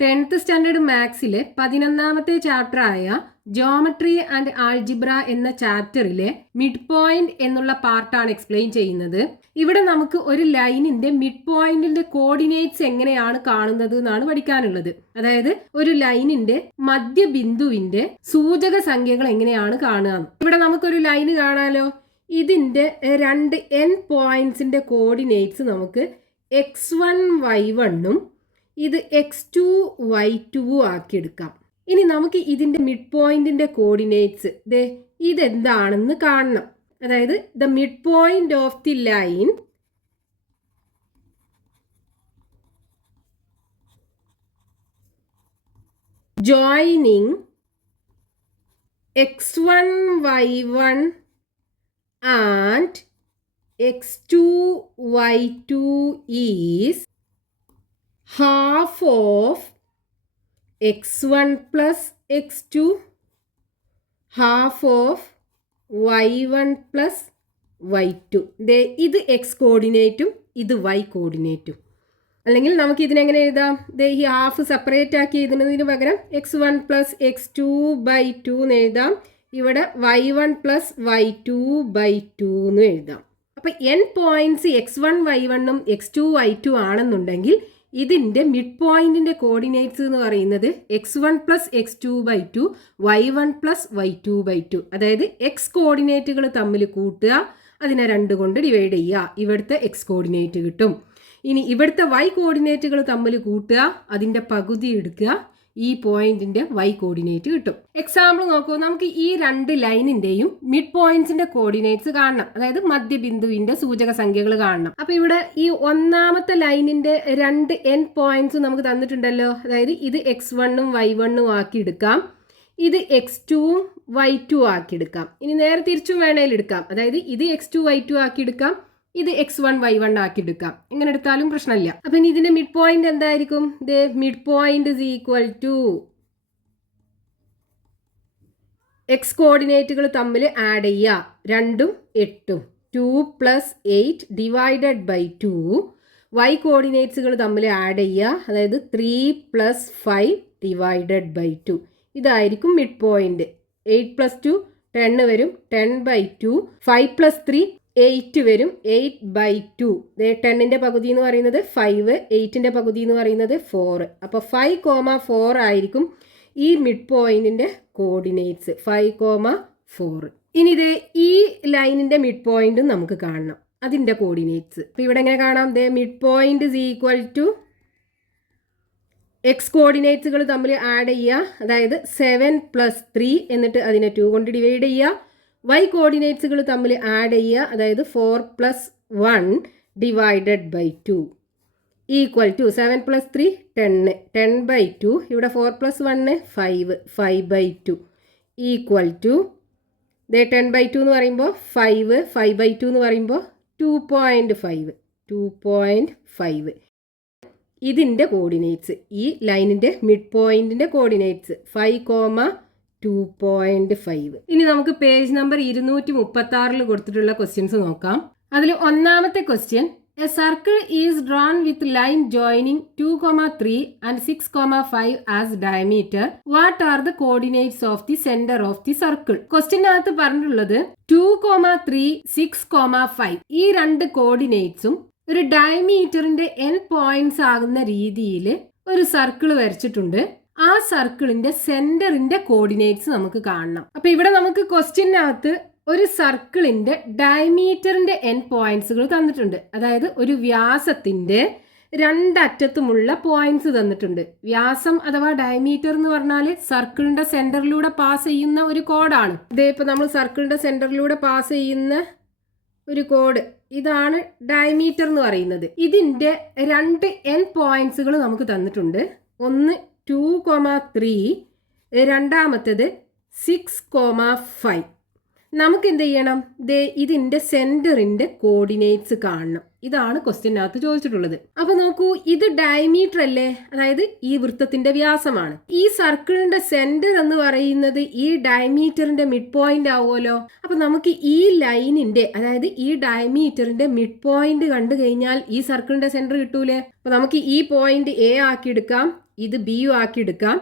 10th standard മാത്സിലെ 11ാമത്തെ ചാപ്റ്ററായ ജോമെട്രി ആൻഡ് ആൾജിബ്ര എന്ന ചാപ്റ്ററിലെ മിഡ് പോയിന്റ് എന്നുള്ള പാർട്ടാണ് എക്സ്പ്ലെയിൻ ചെയ്യുന്നത്. ഇവിടെ നമുക്ക് ഒരു ലൈനിന്റെ മിഡ് പോയിന്റിന്റെ കോർഡിനേറ്റ്സ് എങ്ങനെയാണ് കാണുന്നത് എന്നാണ് പഠിക്കാനുള്ളത്. അതായത് ഒരു ലൈനിന്റെ മധ്യബിന്ദുവിന്റെ സൂചക സംഖ്യകൾ എങ്ങനെയാണ് കാണുക. ഇവിടെ നമുക്കൊരു ലൈന് കാണാലോ. ഇതിന്റെ രണ്ട് എൻ പോയിന്റ്സിന്റെ കോർഡിനേറ്റ്സ് നമുക്ക് x1 y1 ഇത് x2 y2 ആക്കിയെടുക്കാം. ഇനി നമുക്ക് ഇതിന്റെ മിഡ് പോയിന്റിന്റെ കോർഡിനേറ്റ്സ് ഇതെന്താണെന്ന് കാണണം. അതായത് the mid point of the line joining x1 y1 and x2 y2 is half of x1 plus x2 half of y1 plus y2. ഇത് x കോർഡിനേറ്റും ഇത് y കോർഡിനേറ്റും. അല്ലെങ്കിൽ നമുക്ക് ഇതിനെങ്ങനെ എഴുതാം? ഈ ഹാഫ് സെപ്പറേറ്റ് ആക്കി എഴുതുന്നതിന് പകരം x1 പ്ലസ് x2 ബൈ 2 എന്ന് എഴുതാം. ഇവിടെ y1 പ്ലസ് y2 ബൈ 2 എന്ന് എഴുതാം. അപ്പം n points x1 y1 x2 y2 ആണെന്നുണ്ടെങ്കിൽ ഇതിൻ്റെ മിഡ് പോയിന്റിന്റെ കോർഡിനേറ്റ്സ് എന്ന് പറയുന്നത് x1 plus x2 by 2 y1 plus y2 by 2. അതായത് എക്സ് കോർഡിനേറ്റുകൾ തമ്മിൽ കൂട്ടുക, അതിനെ 2 കൊണ്ട് ഡിവൈഡ് ചെയ്യുക, ഇവിടുത്തെ എക്സ് കോർഡിനേറ്റ് കിട്ടും. ഇനി ഇവിടുത്തെ y കോർഡിനേറ്റുകൾ തമ്മിൽ കൂട്ടുക, അതിൻ്റെ പകുതി എടുക്കുക, ഈ പോയിന്റിന്റെ y കോർഡിനേറ്റ് കിട്ടും. എക്സാമ്പിൾ നോക്കൂ. നമുക്ക് ഈ രണ്ട് ലൈനിന്റെയും മിഡ് പോയിന്റ്സിന്റെ കോർഡിനേറ്റ്സ് കാണണം. അതായത് മധ്യബിന്ദുവിന്റെ സൂചക സംഖ്യകൾ കാണണം. അപ്പൊ ഇവിടെ ഈ ഒന്നാമത്തെ ലൈനിന്റെ രണ്ട് എൻ പോയിന്റ്സ് നമുക്ക് തന്നിട്ടുണ്ടല്ലോ. അതായത് ഇത് x1 y1 ആക്കി എടുക്കാം, ഇത് x2 y2 ആക്കി എടുക്കാം. ഇനി നേരെ തിരിച്ചും വേണേൽ എടുക്കാം. അതായത് ഇത് x2 y2 ആക്കി എടുക്കാം, ഇത് x1 y1 ആക്കി എടുക്കാം. എങ്ങനെ എടുത്താലും പ്രശ്നമില്ല. അപ്പൊ ഇനി ഇതിന്റെ മിഡ് പോയിന്റ് എന്തായിരിക്കും? Mid point is equal to X കോർഡിനേറ്റുകൾ തമ്മിൽ ആഡ് ചെയ്യുക, 2ഉം 8ഉം 2 പ്ലസ് 8 ഡിവൈഡഡ് ബൈ 2. y കോർഡിനേറ്റ്സുകൾ തമ്മിൽ ആഡ് ചെയ്യുക, അതായത് 3 പ്ലസ് 5 ഡിവൈഡഡ് ബൈ 2. ഇതായിരിക്കും മിഡ് പോയിന്റ്. 8 പ്ലസ് 2 10 വരും, 10 ബൈ 2. 5 പ്ലസ് 3 8 വരും, 8 ബൈ 2. 10ന്റെ പകുതി എന്ന് പറയുന്നത് 5, 8ന്റെ പകുതി എന്ന് പറയുന്നത് 4. അപ്പോൾ 5,4 ആയിരിക്കും ഈ മിഡ് പോയിന്റിന്റെ കോർഡിനേറ്റ്സ്. 5,4. ഇനി ഇത് ഈ ലൈനിന്റെ മിഡ് പോയിന്റും നമുക്ക് കാണണം, അതിന്റെ കോർഡിനേറ്റ്സ്. അപ്പോൾ ഇവിടെ എങ്ങനെ കാണാം? Mid point is equal to x കോർഡിനേറ്റ്സുകൾ തമ്മിൽ ആഡ് ചെയ്യുക, അതായത് 7 പ്ലസ് 3 എന്നിട്ട് അതിനെ 2 കൊണ്ട് ഡിവൈഡ് ചെയ്യുക. y കോർഡിനേറ്റ്സുകൾ തമ്മിൽ ആഡ് ചെയ്യുക, അതായത് 4 plus 1 divided by 2 equal to 7 plus 3 10, 10 by 2. ഇവിടെ 4 plus 1 5, 5 by 2 equal to 10 by 2 എന്ന് പറയുമ്പോൾ 5, 5 ബൈ 2 എന്ന് പറയുമ്പോൾ 2.5, 2.5. ഇതിൻ്റെ കോർഡിനേറ്റ്സ്, ഈ ലൈനിൻ്റെ മിഡ് പോയിന്റിൻ്റെ കോർഡിനേറ്റ്സ് 5,2.5. ഇനി നമുക്ക് പേജ് നമ്പർ 236 കൊടുത്തിട്ടുള്ള ക്വസ്റ്റ്യൻസ് നോക്കാം. അതിൽ ഒന്നാമത്തെ question, a circle is drawn with line joining 2,3 and 6,5 as diameter. What are the coordinates of the centre of the circle? ക്വസ്റ്റ്യനകത്ത് പറഞ്ഞിട്ടുള്ളത് 2,3, 6,5 ഈ രണ്ട് കോർഡിനേറ്റ്സും ഒരു ഡയമീറ്ററിന്റെ n പോയിന്റ്സ് ആകുന്ന രീതിയിൽ ഒരു സർക്കിൾ വരച്ചിട്ടുണ്ട്. ആ സർക്കിളിന്റെ സെന്ററിന്റെ കോർഡിനേറ്റ്സ് നമുക്ക് കാണണം. അപ്പൊ ഇവിടെ നമുക്ക് ക്വസ്റ്റ്യനകത്ത് ഒരു സർക്കിളിന്റെ ഡയമീറ്ററിന്റെ n പോയിന്റ്സുകൾ തന്നിട്ടുണ്ട്. അതായത് ഒരു വ്യാസത്തിന്റെ രണ്ടറ്റത്തുമുള്ള പോയിന്റ്സ് തന്നിട്ടുണ്ട്. വ്യാസം അഥവാ ഡയമീറ്റർ എന്ന് പറഞ്ഞാൽ സർക്കിളിന്റെ സെന്ററിലൂടെ പാസ് ചെയ്യുന്ന ഒരു കോഡാണ്. ഇപ്പൊ നമ്മൾ സർക്കിളിന്റെ സെന്ററിലൂടെ പാസ് ചെയ്യുന്ന ഒരു കോഡ്, ഇതാണ് ഡയമീറ്റർ എന്ന് പറയുന്നത്. ഇതിന്റെ രണ്ട് n പോയിന്റ്സുകൾ നമുക്ക് തന്നിട്ടുണ്ട്. ഒന്ന് 2,3, രണ്ടാമത്തേത് 6,5. നമുക്ക് എന്ത് ചെയ്യണം? ഇതിന്റെ സെന്ററിന്റെ കോർഡിനേറ്റ്സ് കാണണം. ഇതാണ് ക്വസ്റ്റ്യനകത്ത് ചോദിച്ചിട്ടുള്ളത്. അപ്പൊ നോക്കൂ, ഇത് ഡയമീറ്റർ അല്ലേ, അതായത് ഈ വൃത്തത്തിന്റെ വ്യാസമാണ്. ഈ സർക്കിളിന്റെ സെന്റർ എന്ന് പറയുന്നത് ഈ ഡയമീറ്ററിന്റെ മിഡ് പോയിന്റ് ആവുമല്ലോ. അപ്പൊ നമുക്ക് ഈ ലൈനിന്റെ, അതായത് ഈ ഡയമീറ്ററിന്റെ മിഡ് പോയിന്റ് കണ്ടു കഴിഞ്ഞാൽ ഈ സർക്കിളിന്റെ സെന്റർ കിട്ടൂലേ. അപ്പൊ നമുക്ക് ഈ പോയിന്റ് എ ആക്കി എടുക്കാം, ഇത് ബിയും ആക്കി എടുക്കാം,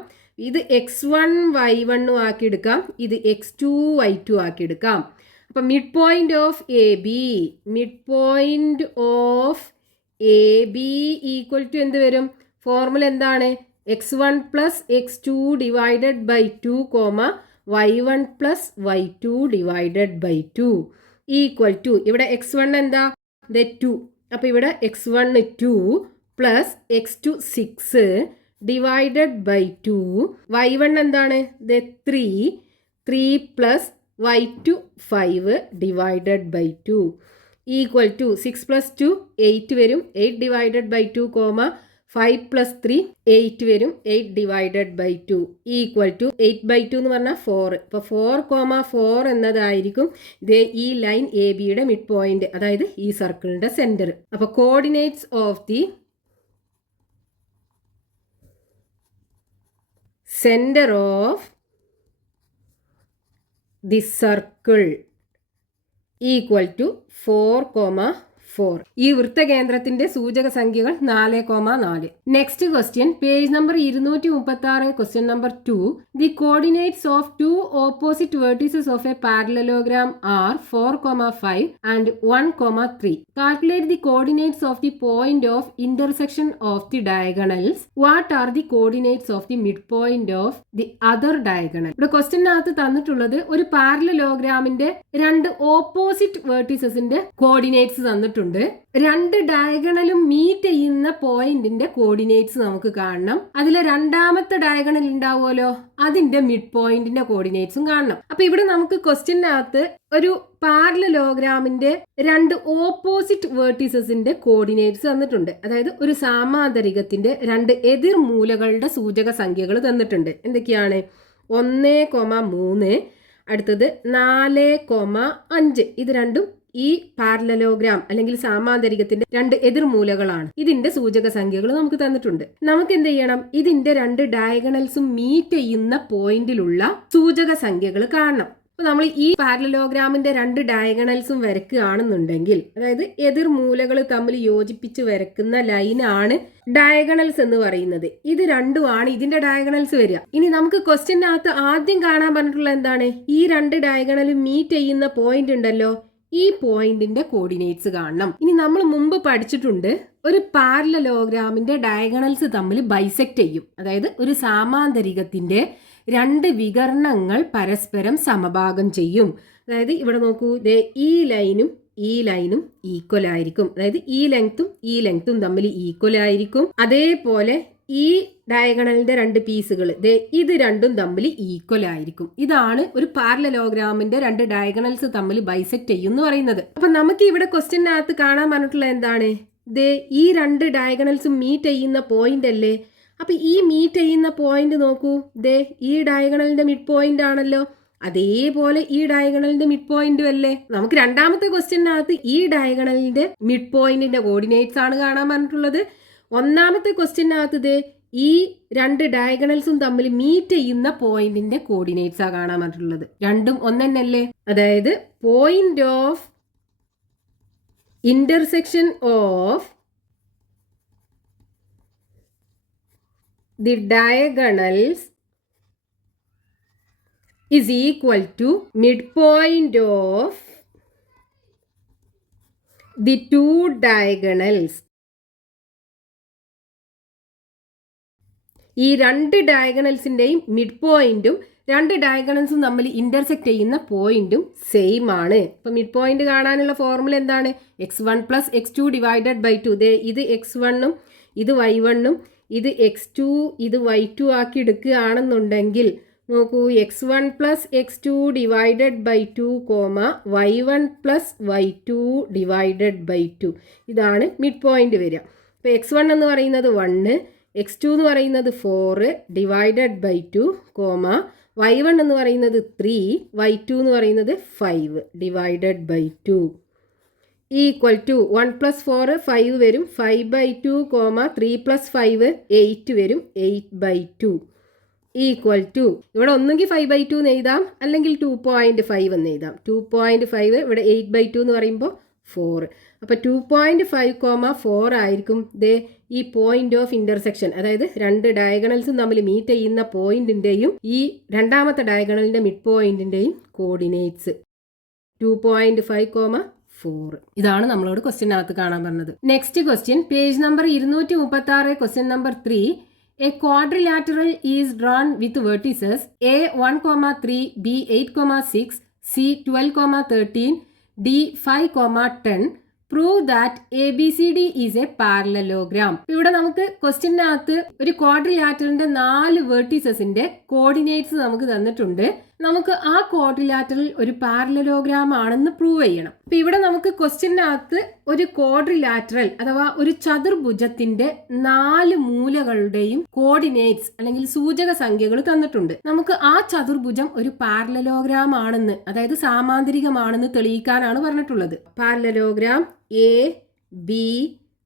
ഇത് x1 y1 ആക്കി എടുക്കാം, ഇത് x2 y2 ആക്കി എടുക്കാം. അപ്പം mid point of A B equal to എന്ത് വരും? ഫോർമുല എന്താണ്? x1 plus x2 divided by 2 comma y1 plus y2 divided by 2 equal to, ഇവിടെ x1 എന്താ? 2. അപ്പോൾ ഇവിടെ x1 2 plus x2 6 divided by 2, y1 എന്താണ്? 3 plus y2 5 divided by 2 equal to 6 plus 2 8 വരും, 8 divided by 2 comma 5 plus 3 8 വരും, 8 divided by 2 equal to 8/2 എന്ന് പറഞ്ഞാൽ 4. ഇപ്പോൾ 4,4 എന്നതായിരിക്കും ഈ ലൈൻ എ ബിയുടെ മിഡ് പോയിന്റ്, അതായത് ഈ സർക്കിളിന്റെ സെന്റർ. അപ്പോൾ coordinates of the centre of the circle equal to 4,4. ഈ വൃത്തകേന്ദ്രത്തിന്റെ സൂചക സംഖ്യകൾ 4,4. Next question, page number 236, question number 2. The coordinates of 2 opposite vertices of a parallelogram are 4,5 and 1,3. Calculate the coordinates of the point of intersection of the diagonals. What are the coordinates of the mid point of the other diagonal? ഇവിടെ ക്വസ്റ്റ്യനകത്ത് തന്നിട്ടുള്ളത് ഒരു പാരലലോഗ്രാമിന്റെ രണ്ട് opposite വെർട്ടീസസിന്റെ coordinates തന്നിട്ടുണ്ട്. രണ്ട് ഡയഗണലും meet ചെയ്യുന്ന പോയിന്റിന്റെ coordinates നമുക്ക് കാണണം. അതിൽ രണ്ടാമത്തെ ഡയഗണൽ ഉണ്ടാവുമല്ലോ, അതിന്റെ മിഡ് പോയിന്റിന്റെ കോർഡിനേറ്റ്സും കാണണം. അപ്പൊ ഇവിടെ നമുക്ക് ക്വസ്റ്റ്യനകത്ത് ഒരു പാരലലോഗ്രാമിന്റെ രണ്ട് ഓപ്പോസിറ്റ് വെർട്ടീസസിന്റെ കോർഡിനേറ്റ്സ് തന്നിട്ടുണ്ട്. അതായത് ഒരു സാമാന്തരികത്തിന്റെ രണ്ട് എതിർമൂലകളുടെ സൂചക സംഖ്യകൾ തന്നിട്ടുണ്ട്. എന്തൊക്കെയാണ്? 1,3, അടുത്തത് 4,5. ഇത് രണ്ടും ഈ പാരലലോഗ്രാം അല്ലെങ്കിൽ സാമാന്തരികത്തിന്റെ രണ്ട് എതിർമൂലകളാണ്. ഇതിന്റെ സൂചക സംഖ്യകൾ നമുക്ക് തന്നിട്ടുണ്ട്. നമുക്ക് എന്ത് ചെയ്യണം? ഇതിന്റെ രണ്ട് ഡയഗണൽസും മീറ്റ് ചെയ്യുന്ന പോയിന്റിലുള്ള സൂചക സംഖ്യകൾ കാണണം. അപ്പൊ നമ്മൾ ഈ പാരലലോഗ്രാമിന്റെ രണ്ട് ഡയഗണൽസും വരയ്ക്കുകയാണെന്നുണ്ടെങ്കിൽ, അതായത് എതിർമൂലകൾ തമ്മിൽ യോജിപ്പിച്ച് വരയ്ക്കുന്ന ലൈനാണ് ഡയഗണൽസ് എന്ന് പറയുന്നത്. ഇത് രണ്ടുമാണ് ഇതിന്റെ ഡയഗണൽസ് വരിക. ഇനി നമുക്ക് ക്വസ്റ്റ്യനകത്ത് ആദ്യം കാണാൻ പറഞ്ഞിട്ടുള്ള എന്താണ്? ഈ രണ്ട് ഡയഗണലും മീറ്റ് ചെയ്യുന്ന പോയിന്റ് ഉണ്ടല്ലോ, ഈ പോയിന്റിന്റെ കോർഡിനേറ്റ്സ് കാണണം. ഇനി നമ്മൾ മുമ്പ് പഠിച്ചിട്ടുണ്ട്, ഒരു പാരലലോഗ്രാമിന്റെ ഡയഗണൽസ് തമ്മിൽ ബൈസെക്ട് ചെയ്യും. അതായത് ഒരു സാമാന്തരികത്തിന്റെ രണ്ട് വികരണങ്ങൾ പരസ്പരം സമഭാഗം ചെയ്യും. അതായത് ഇവിടെ നോക്കൂ, ഈ ലൈനും ഈക്വൽ ആയിരിക്കും. അതായത് ഈ ലെങ്ത്തും തമ്മിൽ ഈക്വൽ ആയിരിക്കും. അതേപോലെ ഈ ഡയഗണലിന്റെ രണ്ട് പീസുകൾ ഇത് രണ്ടും തമ്മിൽ ഈക്വൽ ആയിരിക്കും. ഇതാണ് ഒരു പാരലലോഗ്രാമിന്റെ രണ്ട് ഡയഗണൽസ് തമ്മിൽ ബൈസെക്ട് ചെയ്യും എന്ന് പറയുന്നത്. അപ്പൊ നമുക്ക് ഇവിടെ ക്വസ്റ്റ്യനകത്ത് കാണാൻ പറഞ്ഞിട്ടുള്ള എന്താണ്? ഈ രണ്ട് ഡയഗണൽസും മീറ്റ് ചെയ്യുന്ന പോയിന്റ് അല്ലേ? അപ്പൊ ഈ മീറ്റ് ചെയ്യുന്ന പോയിന്റ് നോക്കൂ, ഈ ഡയഗണലിന്റെ മിഡ് പോയിന്റ് ആണല്ലോ. അതേപോലെ ഈ ഡയഗണലിന്റെ മിഡ് പോയിന്റും അല്ലേ? നമുക്ക് രണ്ടാമത്തെ ക്വസ്റ്റ്യനകത്ത് ഈ ഡയഗണലിന്റെ മിഡ് പോയിന്റിന്റെ കോർഡിനേറ്റ്സ് ആണ് കാണാൻ പറഞ്ഞിട്ടുള്ളത്. ഒന്നാമത്തെ ക്വസ്റ്റ്യനകത്ത് ഈ രണ്ട് ഡയഗണൽസും തമ്മിൽ മീറ്റ് ചെയ്യുന്ന പോയിന്റിന്റെ കോർഡിനേറ്റ്സ് ആ കാണാൻ പറഞ്ഞിട്ടുള്ളത്. രണ്ടും ഒന്നല്ലേ? അതായത് point of intersection of the diagonals is equal to midpoint of the two diagonals. ഈ രണ്ട് ഡയഗണൽസിന്റെയും മിഡ് പോയിന്റും രണ്ട് ഡയഗണൽസും തമ്മിൽ ഇന്റർസെക്ട് ചെയ്യുന്ന പോയിന്റും സെയിം ആണ്. അപ്പൊ മിഡ് പോയിന്റ് കാണാനുള്ള ഫോർമുല എന്താണ്? x1 plus x2 divided by 2. ഇത് x1ഉം ഇത് y1ഉം ഇത് x2 ഇത് y2 ആക്കി എടുക്കുകയാണെന്നുണ്ടെങ്കിൽ നോക്കൂ, x1 plus x2 divided by 2 comma y1 plus y2 divided by 2. ഇതാണ് മിഡ് പോയിന്റ് വരിക. അപ്പോൾ x1 എന്ന് പറയുന്നത് 1, x2 എന്ന് പറയുന്നത് 4 ഡിവൈഡഡ് ബൈ 2 കോമ y1 എന്ന് പറയുന്നത് 3, y2 എന്ന് പറയുന്നത് 5 divided by 2 equal to 1 plus 4 5 വരും, 5/2 കോമ 3 പ്ലസ് 5 8 വരും, 8/2 ഈക്വൽ ടു ഇവിടെ ഒന്നുകിൽ 5/2 എന്ന് എഴുതാം, അല്ലെങ്കിൽ 2.5 എന്ന് എഴുതാം. 2.5 ഇവിടെ 8/2 എന്ന് പറയുമ്പോൾ 4. അപ്പോൾ 2.5, 4 ആയിരിക്കും ഈ പോയിന്റ് ഓഫ് ഇന്റർസെക്ഷൻ, അതായത് രണ്ട് ഡയഗണൽസും തമ്മിൽ മീറ്റ് ചെയ്യുന്ന പോയിന്റിന്റെയും ഈ രണ്ടാമത്തെ ഡയഗണലിന്റെ മിഡ് പോയിന്റിന്റെയും കോർഡിനേറ്റ്സ് 2.5, 4. ഇതാണ് നമ്മളോട് ക്വസ്റ്റ്യനകത്ത് കാണാൻ പറഞ്ഞത്. Next question, page number 236, question number 3. A quadrilateral is drawn with vertices A 1,3, B 8,6, C 12,13, D 5,10. Prove that ABCD is a parallelogram. ഇവിടെ നമുക്ക് ക്വസ്റ്റ്യനകത്ത് ഒരു ക്വാഡ്രിലാറ്ററലിന്റെ 4 വെർട്ടീസസിന്റെ കോർഡിനേറ്റ്സ് നമുക്ക് തന്നിട്ടുണ്ട്. നമുക്ക് ആ ക്വാഡ്രിലാറ്ററൽ ഒരു പാരലലോഗ്രാം ആണെന്ന് പ്രൂവ് ചെയ്യണം. അപ്പൊ ഇവിടെ നമുക്ക് ക്വസ്റ്റ്യനകത്ത് ഒരു ക്വാഡ്രിലാറ്ററൽ അഥവാ ഒരു ചതുർഭുജത്തിന്റെ 4 മൂലകളുടെയും കോർഡിനേറ്റ്സ് അല്ലെങ്കിൽ സൂചക സംഖ്യകൾ തന്നിട്ടുണ്ട്. നമുക്ക് ആ ചതുർഭുജം ഒരു പാരലലോഗ്രാം ആണെന്ന്, അതായത് സാമാന്തരികമാണെന്ന് തെളിയിക്കാനാണ് പറഞ്ഞിട്ടുള്ളത്. Parallelogram A B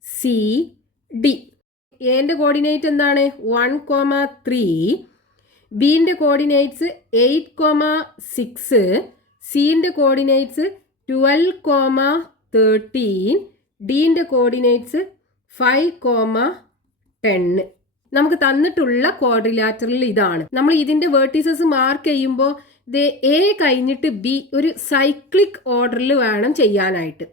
C D. എന്റെ കോർഡിനേറ്റ് എന്താണ്? 1,3. ബിന്റെ കോർഡിനേറ്റ്സ് 8,6, സിന്റെ കോർഡിനേറ്റ്സ് 12,13, ഡിന്റെ കോർഡിനേറ്റ്സ് 5,10. നമുക്ക് തന്നിട്ടുള്ള ക്വാഡ്രിലാറ്ററൽ ഇതാണ്. നമ്മൾ ഇതിന്റെ വെർട്ടീസസ് മാർക്ക് ചെയ്യുമ്പോൾ എ കഴിഞ്ഞിട്ട് ബി ഒരു സൈക്ലിക് ഓർഡറിൽ വേണം ചെയ്യാനായിട്ട്.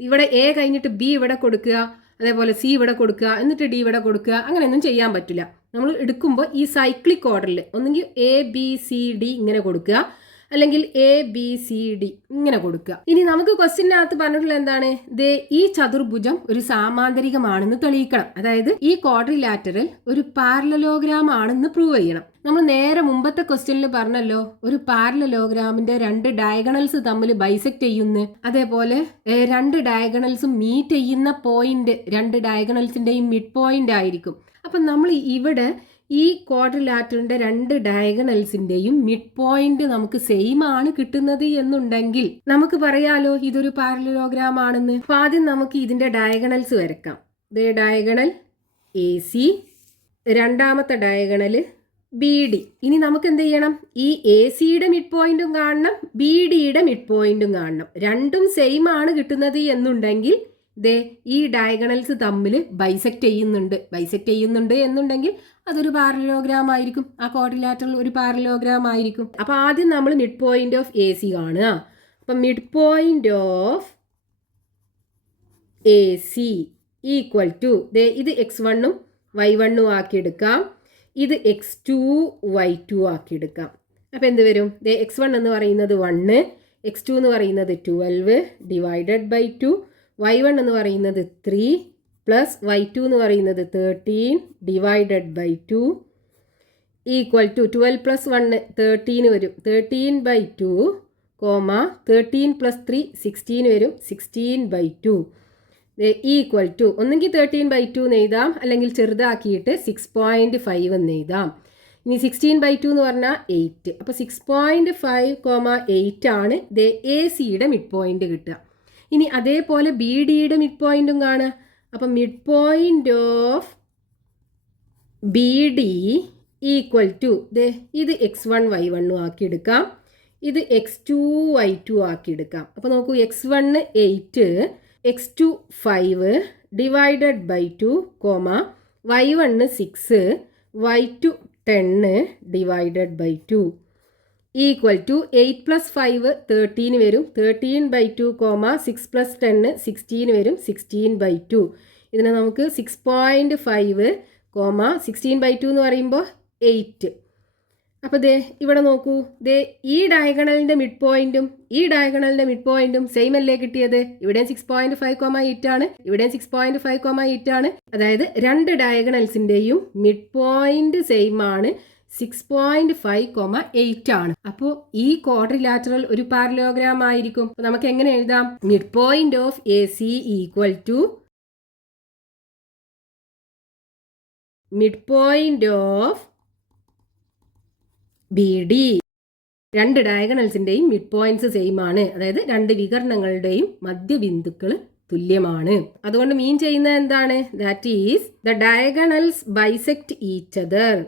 ഇവിടെ എ കഴിഞ്ഞിട്ട് ബി ഇവിടെ കൊടുക്കുക, അതേപോലെ സി ഇവിടെ കൊടുക്കുക, എന്നിട്ട് ഡി ഇവിടെ കൊടുക്കുക, അങ്ങനെയൊന്നും ചെയ്യാൻ പറ്റില്ല. നമ്മൾ എടുക്കുമ്പോൾ ഈ സൈക്ലിക് ഓർഡറിൽ ഒന്നെങ്കിൽ എ ബി സി ഡി ഇങ്ങനെ കൊടുക്കുക, അല്ലെങ്കിൽ എ ബി സി ഡി ഇങ്ങനെ കൊടുക്കുക. ഇനി നമുക്ക് ക്വസ്റ്റ്യനകത്ത് പറഞ്ഞിട്ടുള്ള എന്താണ്? ഈ ചതുർഭുജം ഒരു സാമാന്തരികമാണെന്ന് തെളിയിക്കണം. അതായത് ഈ ക്വാഡ്രിലാറ്ററൽ ഒരു പാരലലോഗ്രാം ആണെന്ന് പ്രൂവ് ചെയ്യണം. നമ്മൾ നേരെ മുമ്പത്തെ ക്വസ്റ്റ്യനിൽ പറഞ്ഞല്ലോ, ഒരു പാരലലോഗ്രാമിന്റെ 2 ഡയഗണൽസ് തമ്മിൽ ബൈസെക്ട് ചെയ്യുന്നു, അതേപോലെ 2 ഡയഗണൽസും മീറ്റ് ചെയ്യുന്ന പോയിന്റ് 2 ഡയഗണൽസിന്റെയും മിഡ് പോയിന്റ് ആയിരിക്കും. അപ്പം നമ്മൾ ഇവിടെ ഈ ക്വാഡ്രിലാറ്ററിന്റെ 2 ഡയഗണൽസിന്റെയും മിഡ് പോയിന്റ് നമുക്ക് സെയിം ആണ് കിട്ടുന്നത് എന്നുണ്ടെങ്കിൽ നമുക്ക് പറയാലോ ഇതൊരു പാരലലോഗ്രാം ആണെന്ന്. അപ്പൊ ആദ്യം നമുക്ക് ഇതിന്റെ ഡയഗണൽസ് വരക്കാം. ഡയഗണൽ എ സി, രണ്ടാമത്തെ ഡയഗണൽ ബി ഡി. ഇനി നമുക്ക് എന്ത് ചെയ്യണം? ഈ എ സിയുടെ മിഡ് പോയിന്റും കാണണം, ബി ഡിയുടെ മിഡ് പോയിന്റും കാണണം. രണ്ടും സെയിം ആണ് കിട്ടുന്നത് എന്നുണ്ടെങ്കിൽ ഈ ഡയഗണൽസ് തമ്മിൽ ബൈസെക്ട് ചെയ്യുന്നുണ്ട് എന്നുണ്ടെങ്കിൽ അതൊരു പാരലലോഗ്രാം ആയിരിക്കും. ആ ക്വാഡ്രിലാറ്ററൽ ഒരു പാരലലോഗ്രാം ആയിരിക്കും. അപ്പൊ ആദ്യം നമ്മൾ mid point of A C കാണുക. അപ്പൊ mid point of A C equal to ഇത് x1 ഉം y1 ഉം ആക്കി എടുക്കാം, ഇത് x2 y2 ആക്കി എടുക്കാം. അപ്പൊ എന്ത് വരും? x1 എന്ന് പറയുന്നത് 1, x2 എന്ന് പറയുന്നത് 12 ഡിവൈഡഡ് ബൈ 2, y1 എന്ന് പറയുന്നത് 3 പ്ലസ് y2 എന്ന് പറയുന്നത് 13 divided by 2 equal to 12 plus 1 13 വരും, 13 ബൈ 2 13 പ്ലസ് 3 16 വരും, 16 ബൈ 2 ഈക്വൽ ടു ഒന്നെങ്കിൽ 13 ബൈ 2 എന്ന് എഴുതാം, അല്ലെങ്കിൽ ചെറുതാക്കിയിട്ട് 6.5 എന്ന് എഴുതാം. ഇനി 16 ബൈ 2 എന്ന് പറഞ്ഞാൽ 8. അപ്പോൾ 6.5, 8 ആണ് എ സിയുടെ മിഡ് പോയിന്റ് കിട്ടുക. ഇനി അതേപോലെ ബി ഡിയുടെ മിഡ് പോയിന്റും കാണുക. അപ്പം mid point of B D equal to ഇത് x1 y1 ആക്കി എടുക്കാം, ഇത് x2 y2 ആക്കി എടുക്കാം. അപ്പോൾ നോക്കൂ, x1 8, x2 5 divided by 2, y1 6, y2 10 divided by 2 equal to 8 plus 5 13 വരും, 13 ബൈ 2, 6 പ്ലസ് 10 16 വരും, 16 ബൈ 2. ഇതിനെ നമുക്ക് 6.5, 16 ബൈ 2 എന്ന് പറയുമ്പോൾ 8. അപ്പോൾ ഇവിടെ നോക്കൂ, ഈ ഡയഗണലിൻ്റെ മിഡ് പോയിന്റും ഈ ഡയഗണലിൻ്റെ മിഡ് പോയിന്റും സെയിം അല്ലേ കിട്ടിയത്? ഇവിടെയും 6.5, 8 ആണ്, ഇവിടെയും 6.5, 8 ആണ്. അതായത് 2 ഡയഗണൽസിൻ്റെയും മിഡ് പോയിന്റ് സെയിം ആണ്, 6.5, 8 ആണ്. അപ്പോൾ ഈ ക്വാഡ്രിലാറ്ററൽ ഒരു പാരലലോഗ്രാം ആയിരിക്കും. നമുക്ക് എങ്ങനെ എഴുതാം? Mid point of A C equal to mid point of B D. 2 ഡയഗണൽസിന്റെയും മിഡ് പോയിന്റ്സ് സെയിം ആണ്, അതായത് 2 വികരണങ്ങളുടെയും മധ്യബിന്ദുക്കൾ തുല്യമാണ്. അതുകൊണ്ട് മീൻ ചെയ്യുന്നത് എന്താണ്? That is the diagonals bisect each other.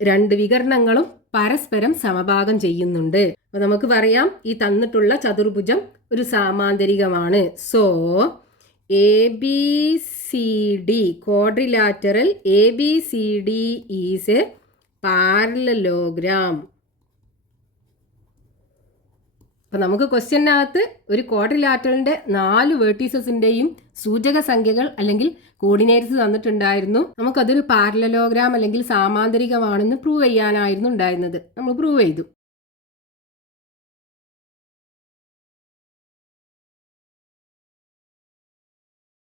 രണ്ട് വികരണങ്ങളും പരസ്പരം സമഭാഗം ചെയ്യുന്നുണ്ട്. അപ്പൊ നമുക്ക് പറയാം ഈ തന്നിട്ടുള്ള ചതുർഭുജം ഒരു സാമാന്തരികമാണ്. So ABCD quadrilateral ABCD is a parallelogram. അപ്പം നമുക്ക് ക്വസ്റ്റ്യനകത്ത് ഒരു ക്വാഡ്രിലാറ്ററലിൻ്റെ 4 വേർട്ടീസസിൻ്റെയും സൂചക സംഖ്യകൾ അല്ലെങ്കിൽ കോർഡിനേറ്റ്സ് തന്നിട്ടുണ്ടായിരുന്നു. നമുക്കതൊരു പാരലലോഗ്രാം അല്ലെങ്കിൽ സാമാന്തരികമാണെന്ന് പ്രൂവ് ചെയ്യാനായിരുന്നു ഉണ്ടായിരുന്നത്. നമ്മൾ പ്രൂവ് ചെയ്തു.